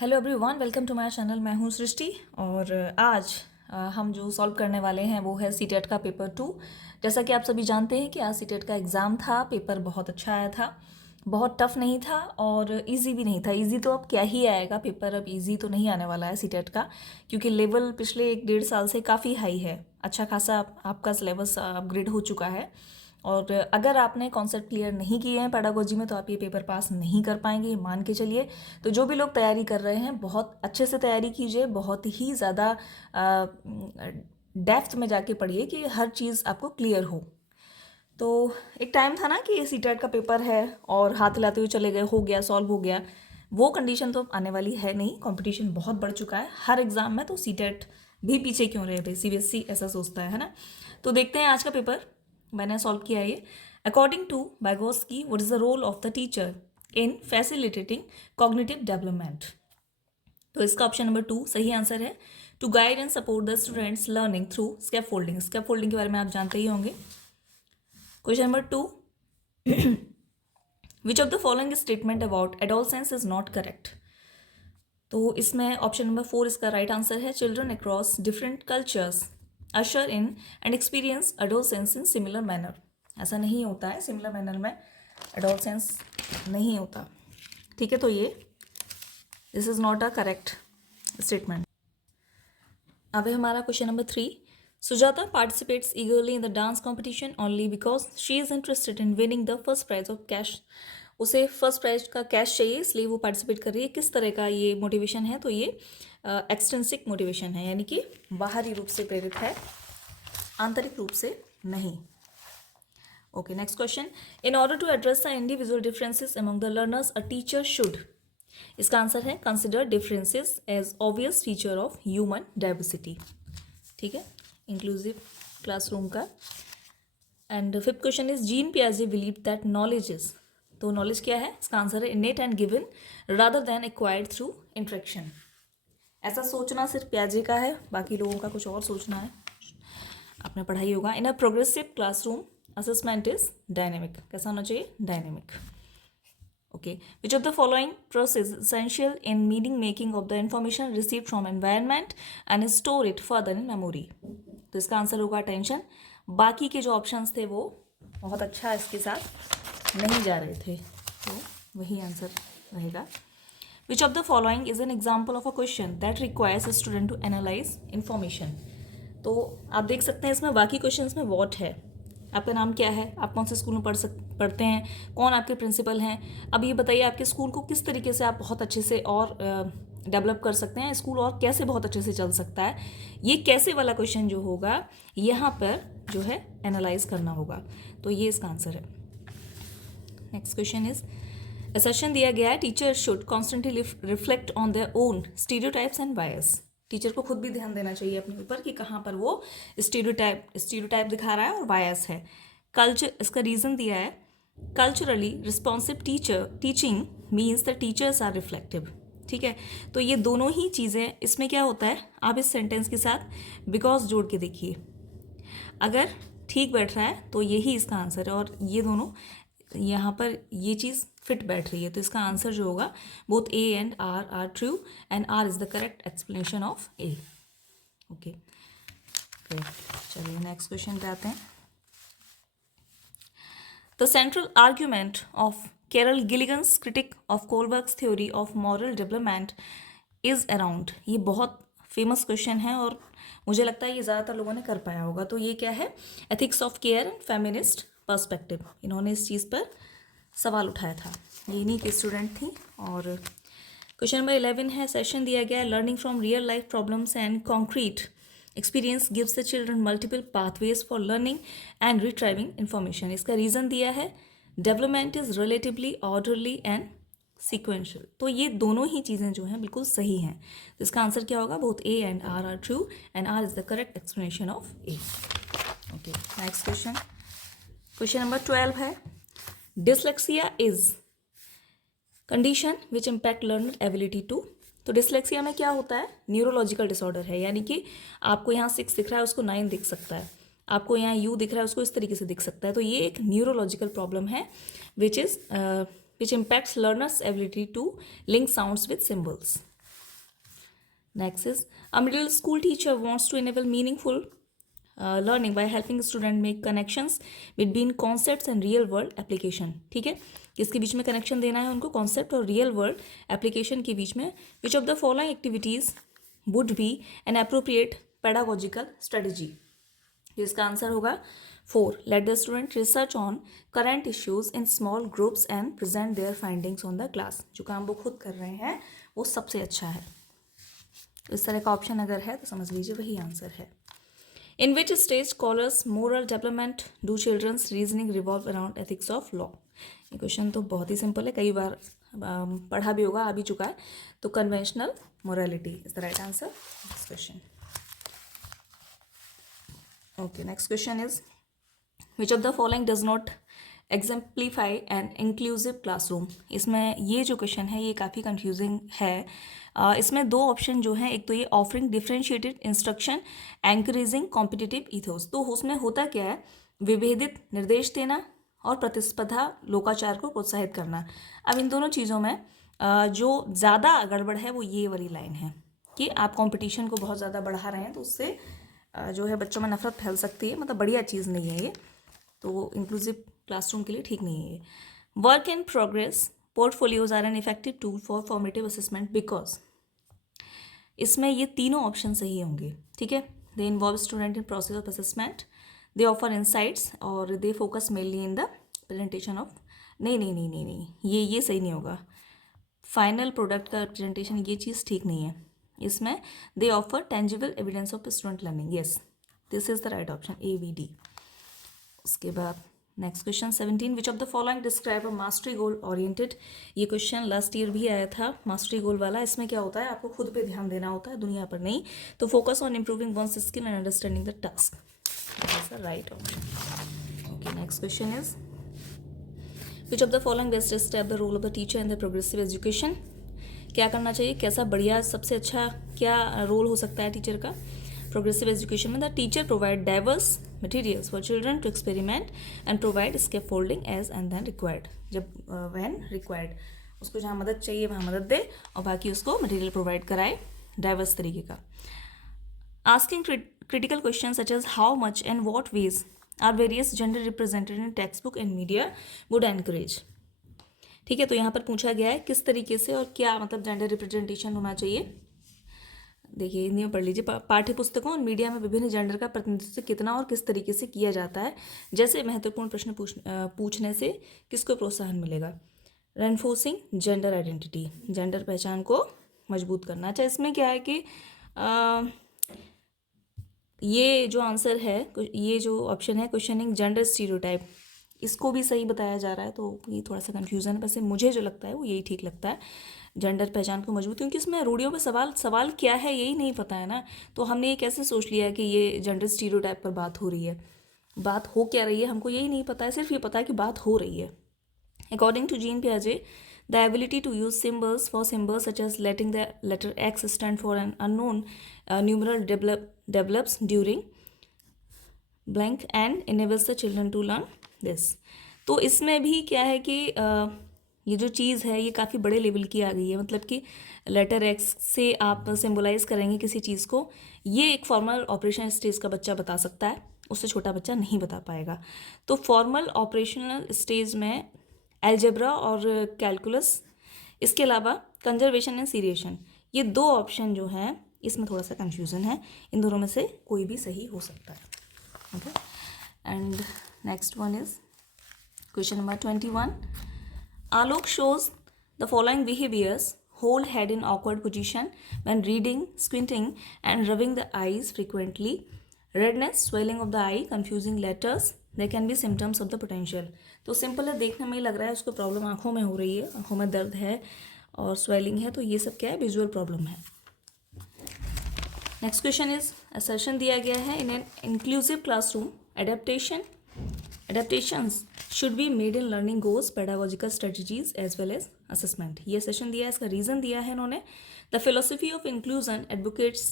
Hello everyone, welcome to my channel. मैं हूँ सृष्टि और आज हम जो सॉल्व करने वाले हैं वो है सीटेट का पेपर 2। जैसा कि आप सभी जानते हैं कि आज सीटेट का एग्ज़ाम था। पेपर बहुत अच्छा आया था, बहुत टफ नहीं था और इजी भी नहीं था। इजी तो अब क्या ही आएगा, पेपर अब इजी तो नहीं आने वाला है सीटेट का, क्योंकि लेवल पिछले 1-1.5 साल से काफ़ी हाई है। अच्छा खासा आपका सिलेबस अपग्रेड हो चुका है और अगर आपने कॉन्सेप्ट क्लियर नहीं किए हैं पेडागोजी में तो आप ये पेपर पास नहीं कर पाएंगे, ये मान के चलिए। तो जो भी लोग तैयारी कर रहे हैं बहुत अच्छे से तैयारी कीजिए, बहुत ही ज़्यादा डेप्थ में जाके पढ़िए कि हर चीज़ आपको क्लियर हो। तो एक टाइम था ना कि ये सीटेट का पेपर है और हाथ हिलाते हुए चले गए, हो गया, सॉल्व हो गया। वो कंडीशन तो अब आने वाली है नहीं। कंपटीशन बहुत बढ़ चुका है हर एग्ज़ाम में, तो सीटेट भी पीछे क्यों रहे भाई, सीबीएसई ऐसा सोचता है ना। तो देखते हैं आज का पेपर। मैंने सॉल्व किया ये। According to Vygotsky, what is the role of the teacher in facilitating cognitive development? तो इसका ऑप्शन नंबर 2 सही आंसर है। To guide and support the students learning through scaffolding. Scaffolding के बारे में आप जानते ही होंगे। Question number 2, which of the following statement about adolescence is not correct? तो इसमें ऑप्शन नंबर 4 इसका राइट आंसर है। Children across different cultures Ashar in and experience adolescence in similar manner. ऐसा नहीं होता है, सिमिलर मैनर में एडोलसेंस नहीं होता। ठीक है, तो ये this is not a correct statement. अब है हमारा question number 3। Sujata participates eagerly in the dance competition only because she is interested in winning the first prize of cash. उसे फर्स्ट प्राइज का कैश चाहिए, इसलिए वो पार्टिसिपेट कर रही है। किस तरह का ये मोटिवेशन है? तो ये एक्सट्रिंसिक मोटिवेशन है, यानी कि बाहरी रूप से प्रेरित है, आंतरिक रूप से नहीं। Okay, next question. In order to address the individual differences among the learners a teacher should. इसका आंसर है consider differences as obvious feature of human diversity. ठीक है, इंक्लूसिव क्लासरूम का। And fifth question is Jean पियाजे believe that knowledge is. तो knowledge क्या है? इसका आंसर है innate and given rather than acquired through interaction. ऐसा सोचना सिर्फ पियाजे का है, बाकी लोगों का कुछ और सोचना है। आपने पढ़ाई होगा। In a progressive classroom assessment is dynamic. कैसा होना चाहिए? Dynamic. Okay, which of the following process is essential in meaning making of the information received from environment and store it further in memory? तो इसका answer होगा attention. बाकी के जो options थे वो बहुत अच्छा इसके साथ नहीं जा रहे थे, तो वही आंसर रहेगा। Which of the following is an example of a question that requires a student to analyze information? तो आप देख सकते हैं इसमें बाकी क्वेश्चंस में व्हाट है, आपका नाम क्या है, आप कौन से स्कूल में पढ़ते हैं, कौन आपके प्रिंसिपल हैं। अब ये बताइए आपके स्कूल को किस तरीके से आप बहुत अच्छे से और डेवलप कर सकते हैं, स्कूल और कैसे बहुत अच्छे से चल सकता है। ये कैसे वाला क्वेश्चन जो होगा यहाँ पर जो है एनालाइज करना होगा, तो ये इसका आंसर है। नेक्स्ट क्वेश्चन इज असर्शन दिया गया है teacher should constantly reflect on their own stereotypes and bias. Teacher को खुद भी ध्यान देना चाहिए अपने ऊपर कि कहाँ पर वो स्टीरियोटाइप दिखा रहा है और बायस है। कल्चर, इसका रीज़न दिया है culturally responsive teaching means the teachers are reflective. ठीक है, तो ये दोनों ही चीज़ें इसमें क्या होता है, आप इस सेंटेंस के साथ बिकॉज जोड़ के देखिए, अगर ठीक बैठ रहा है तो यही इसका आंसर है और ये दोनों यहाँ पर ये चीज़ फिट बैठ रही है, तो इसका आंसर जो होगा both A and R are true and R is the correct explanation of A. Okay, चलिए नेक्स्ट क्वेश्चन पे आते हैं। The central argument of Carol Gilligan's critique of Kohlberg's theory of moral development is around. ये बहुत famous question है और मुझे लगता है ये ज़्यादातर लोगों ने कर पाया होगा। तो ये क्या है? Ethics of care and feminist perspective. इन्होंने इस चीज़ पर सवाल उठाया था, ये इन्हीं की स्टूडेंट थी। और क्वेश्चन नंबर 11 है, सेशन दिया गया है learning from real life problems and concrete experience gives the children multiple pathways for learning and retrieving information. इसका रीज़न दिया है development is relatively orderly and sequential. तो ये दोनों ही चीज़ें जो हैं बिल्कुल सही हैं, तो इसका आंसर क्या होगा? Both A and R are true and R is the correct explanation of A. Okay, next question. Question number 12 है, dyslexia is condition which impact learner ability to. तो डिसलेक्सिया में क्या होता है? न्यूरोलॉजिकल डिसऑर्डर है, यानी कि आपको यहाँ 6 दिख रहा है उसको 9 दिख सकता है, आपको यहाँ यू दिख रहा है उसको इस तरीके से दिख सकता है। तो ये एक न्यूरोलॉजिकल प्रॉब्लम है विच impacts learners' ability to link sounds with symbols. Next is a middle school teacher wants to enable meaningful learning by helping student make connections between concepts and real world application. ठीक है, किसके बीच में connection देना है उनको, concept और real world application के बीच में. Which of the following activities would be an appropriate pedagogical strategy. इसका आंसर होगा 4. Let the student research on current issues in small groups and present their findings on the class. जो काम वो खुद कर रहे हैं वो सबसे अच्छा है. इस तरह का ऑप्शन अगर है तो समझ लीजिए वही आंसर है. In which stage scholars moral development do children's reasoning revolve around ethics of law. ये क्वेश्चन तो बहुत ही सिंपल है, कई बार पढ़ा भी होगा, आ भी चुका है. तो conventional morality is the right answer. Next question. Okay, next question is which of the following does not exemplify an inclusive classroom. इसमें ये जो क्वेश्चन है ये काफ़ी कंफ्यूजिंग है. इसमें दो ऑप्शन जो हैं, एक तो ये offering differentiated instruction encouraging competitive ethos. तो उसमें होता क्या है, विभेदित निर्देश देना और प्रतिस्पर्धा लोकाचार को प्रोत्साहित करना. अब इन दोनों चीज़ों में जो ज़्यादा गड़बड़ है वो ये वाली लाइन है कि आप कंपटीशन को बहुत ज़्यादा बढ़ा रहे हैं, तो उससे जो है बच्चों में नफरत फैल सकती है. मतलब बढ़िया चीज़ नहीं है ये, तो इंक्लूसिव क्लासरूम के लिए ठीक नहीं है ये. Work in progress portfolios are an effective tool for formative assessment because. इसमें ये तीनों ऑप्शन सही होंगे. ठीक है, they involve student in process of assessment, they offer insights और they focus mainly in the presentation of. नहीं, ये सही नहीं होगा. फाइनल प्रोडक्ट का प्रेजेंटेशन, ये चीज़ ठीक नहीं है. इसमें दे offer tangible evidence of student learning. Yes, this is the right option, ABD. उसके बाद next question 17. Which of the following describe a mastery goal oriented. ये क्वेश्चन लास्ट ईयर भी आया था, मास्टरी गोल वाला. इसमें क्या होता है, आपको खुद पे ध्यान देना होता है, दुनिया पर नहीं. तो focus on improving one's skill and understanding the task. That's the right option. Okay, next question is which of the following best describe the role of the teacher in the progressive education. क्या करना चाहिए, कैसा बढ़िया सबसे अच्छा क्या role हो सकता है टीचर का प्रोग्रेसिव एजुकेशन में. The teacher provide diverse materials for children to experiment and provide scaffolding as and then required. जब when required, उसको जहाँ मदद चाहिए वहाँ मदद दे और बाकी उसको मटेरियल प्रोवाइड कराए डाइवर्स तरीके का. Asking critical questions such as how much and what ways are various gender represented in textbook and media would encourage. ठीक है, तो यहाँ पर पूछा गया है किस तरीके से और क्या मतलब जेंडर रिप्रेजेंटेशन होना चाहिए. देखिए हिंदी में पढ़ लीजिए. पाठ्य पुस्तकों और मीडिया में विभिन्न जेंडर का प्रतिनिधित्व कितना और किस तरीके से किया जाता है. जैसे महत्वपूर्ण प्रश्न पूछने से किसको प्रोत्साहन मिलेगा. रेनफोर्सिंग जेंडर आइडेंटिटी, जेंडर पहचान को मजबूत करना. अच्छा, इसमें क्या है कि ये जो आंसर है, ये जो ऑप्शन है क्वेश्चनिंग जेंडर स्टीरियोटाइप, इसको भी सही बताया जा रहा है. तो ये थोड़ा सा कन्फ्यूज़न है. वैसे मुझे जो लगता है वो यही ठीक लगता है, जेंडर पहचान को मजबूत, क्योंकि इसमें रूढ़ियों पे सवाल क्या है यही नहीं पता है ना. तो हमने ये कैसे सोच लिया कि ये जेंडर स्टीरियोटाइप पर बात हो रही है. बात हो क्या रही है हमको यही नहीं पता है, सिर्फ ये पता है कि बात हो रही है. अकॉर्डिंग टू जीन पियाजे, the ability to use symbols for symbols such as letting the letter X stand for an unknown numeral develops during blank and enables the children to learn this. तो इसमें भी क्या है कि ये जो चीज़ है ये काफ़ी बड़े लेवल की आ गई है. मतलब कि लेटर X से आप सिम्बोलाइज करेंगे किसी चीज़ को, ये एक फॉर्मल ऑपरेशन स्टेज का बच्चा बता सकता है, उससे छोटा बच्चा नहीं बता पाएगा. तो फॉर्मल ऑपरेशनल स्टेज में एल्जेब्रा और कैलकुलस, इसके अलावा कंजर्वेशन एंड सीरिएशन, ये दो ऑप्शन जो हैं इसमें थोड़ा सा कन्फ्यूज़न है. इन दोनों में से कोई भी सही हो सकता है. Okay, and next one is question number 21. Alok shows the following behaviors: hold head in awkward position when reading, squinting and rubbing the eyes frequently, redness, swelling of the eye, confusing letters. There can be symptoms of the potential. तो simple है, देखने में ही लग रहा है उसको problem आँखों में हो रही है, आँखों में दर्द है और स्वेलिंग है. तो ये सब क्या है, विजुअल प्रॉब्लम है. नेक्स्ट क्वेश्चन इज असर्शन दिया गया है in an inclusive classroom adaptations should be made in learning goals, pedagogical strategies as well as assessment. ये सेशन दिया है, इसका रीज़न दिया है इन्होंने. The philosophy of inclusion advocates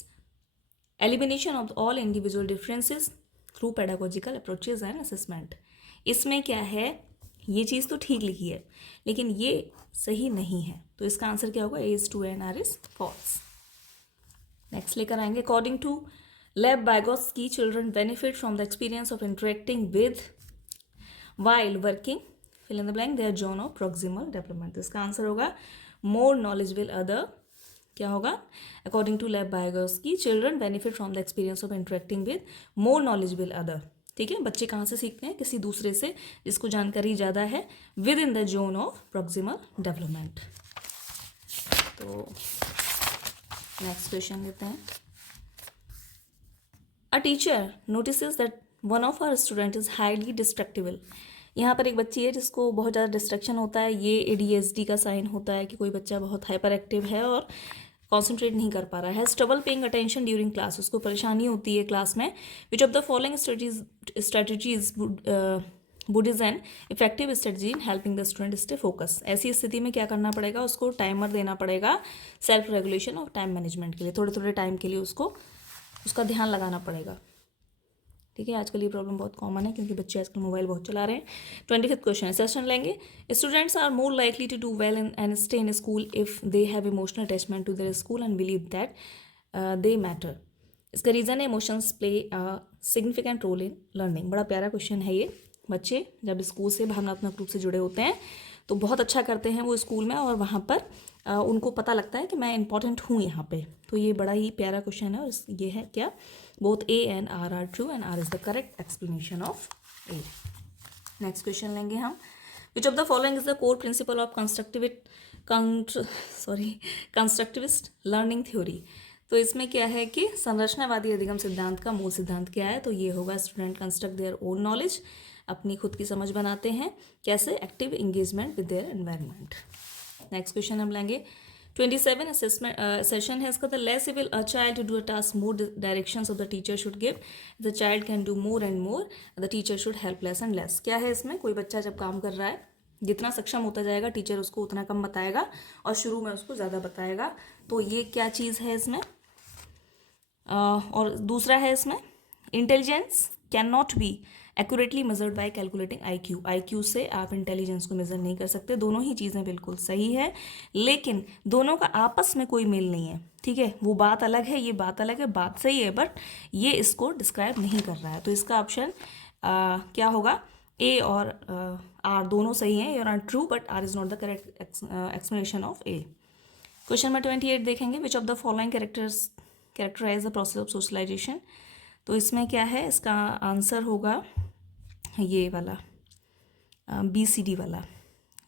elimination of all individual differences through pedagogical approaches and assessment. इसमें क्या है, ये चीज़ तो ठीक लिखी है लेकिन ये सही नहीं है. तो इसका आंसर क्या होगा, A is 2 and R is false. Next लेकर आएंगे, according to Lev Vygotsky children benefit from the experience of interacting with while working fill in the blank their zone of proximal development. तो इसका answer होगा मोर knowledgeable other, क्या होगा, according to Lev Vygotsky children benefit from the experience of interacting with more knowledgeable other. ठीक है, बच्चे कहाँ से सीखते हैं, किसी दूसरे से जिसको जानकारी ज़्यादा है, within the zone of proximal development. तो नेक्स्ट क्वेश्चन लेते हैं, a teacher notices that one of our student is highly distractible. यहाँ पर एक बच्ची है जिसको बहुत ज़्यादा डिस्ट्रैक्शन होता है, ये ADHD का साइन होता है कि कोई बच्चा बहुत हाइपर एक्टिव है और कॉन्सेंट्रेट नहीं कर पा रहा है, trouble paying attention during class, उसको परेशानी होती है क्लास में। Which of the following strategies would is an effective strategy in helping the student stay focus. ऐसी स्थिति में क्या करना पड़ेगा, उसको टाइमर देना पड़ेगा, सेल्फ रेगुलेशन और टाइम मैनेजमेंट के लिए, थोड़े थोड़े टाइम के लिए उसको उसका ध्यान लगाना पड़ेगा। ठीक है, आजकल ये प्रॉब्लम बहुत कॉमन है क्योंकि बच्चे आजकल मोबाइल बहुत चला रहे हैं। 25th क्वेश्चन सेशन लेंगे, students are more likely to do well and stay in school if they have emotional attachment to their school and believe that they matter. इसका रीज़न है emotions play a significant role in learning. बड़ा प्यारा question है ये। बच्चे जब school से भावनात्मक रूप से जुड़े होते हैं तो बहुत अच्छा करते हैं वो स्कूल में, और वहाँ पर उनको पता लगता है कि मैं इंपॉर्टेंट हूँ यहाँ पे। तो ये बड़ा ही प्यारा क्वेश्चन है, और ये है क्या, both A and R are true and R is the correct explanation of A। Next question लेंगे हम, which of the following is the core principle of constructivist learning theory. तो इसमें क्या है कि संरचनावादी अधिगम सिद्धांत का मूल सिद्धांत क्या है, तो ये होगा student construct their own knowledge, अपनी खुद की समझ बनाते हैं, कैसे, active engagement with their environment. Next question हम लेंगे, 27 सेशन है इसका, the less will a child to do a task more directions of the teacher should give, the child can do more and more, the teacher should help less and less. क्या है इसमें, कोई बच्चा जब काम कर रहा है, जितना सक्षम होता जाएगा टीचर उसको उतना कम बताएगा और शुरू में उसको ज़्यादा बताएगा। तो ये क्या चीज़ है इसमें। और दूसरा है इसमें, intelligence can not be accurately measured by calculating IQ। IQ से आप इंटेलिजेंस को मेज़र नहीं कर सकते। दोनों ही चीज़ें बिल्कुल सही है, लेकिन दोनों का आपस में कोई मेल नहीं है। ठीक है, वो बात अलग है, ये बात अलग है, बात सही है बट ये इसको डिस्क्राइब नहीं कर रहा है। तो इसका ऑप्शन क्या होगा, A और R दोनों सही हैं, और true, but R is not the correct explanation of A। Question number 28 देखेंगे, which of the following characterize the process of socialization. तो इसमें क्या है, इसका आंसर होगा ये वाला BCD वाला,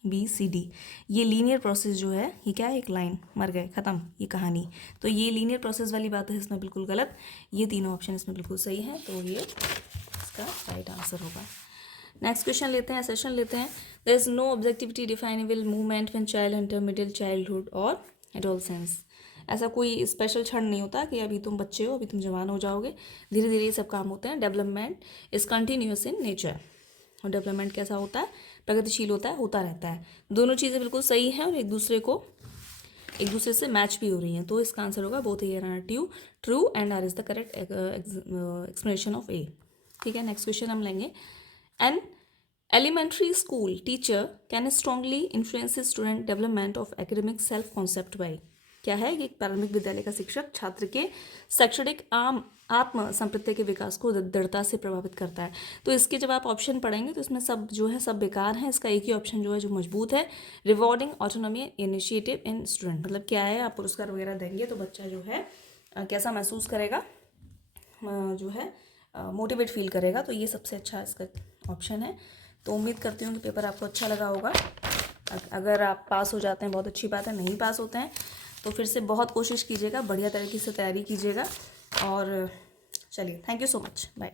BCD। ये लीनियर प्रोसेस जो है, ये क्या है, एक लाइन, मर गए, ख़त्म ये कहानी। तो ये लीनियर प्रोसेस वाली बात है इसमें बिल्कुल गलत, ये तीनों ऑप्शन इसमें बिल्कुल सही है, तो ये इसका राइट आंसर होगा। नेक्स्ट क्वेश्चन लेते हैं, सेशन लेते हैं, there is no objectivity definable movement when child enter middle childhood और एडोलसेंस। ऐसा कोई स्पेशल क्षण नहीं होता कि अभी तुम बच्चे हो, अभी तुम जवान हो जाओगे, धीरे धीरे ये सब काम होते हैं। Development is continuous in nature, और डेवलपमेंट कैसा होता है, प्रगतिशील होता है, होता रहता है। दोनों चीज़ें बिल्कुल सही हैं और एक दूसरे से मैच भी हो रही हैं। तो इसका आंसर होगा both A and R true and R is the correct explanation of A। ठीक है, नेक्स्ट क्वेश्चन हम लेंगे, an elementary school teacher can strongly influence student development of academic self concept by. क्या है कि एक प्रारंभिक विद्यालय का शिक्षक छात्र के शैक्षणिक आत्म संप्रत्यय के विकास को दृढ़ता से प्रभावित करता है। तो इसके जब आप ऑप्शन पढ़ेंगे तो इसमें सब जो है सब बेकार हैं। इसका एक ही ऑप्शन जो है जो मजबूत है, rewarding autonomy initiative in student. मतलब क्या है, आप पुरस्कार वगैरह देंगे तो बच्चा जो है कैसा महसूस करेगा, जो है मोटिवेट फील करेगा। तो ये सबसे अच्छा इसका ऑप्शन है। तो उम्मीद करती हूँ कि पेपर आपको अच्छा लगा होगा। अगर आप पास हो जाते हैं बहुत अच्छी बात है, नहीं पास होते हैं तो फिर से बहुत कोशिश कीजिएगा, बढ़िया तरीके से तैयारी कीजिएगा। और चलिए, thank you so much, bye.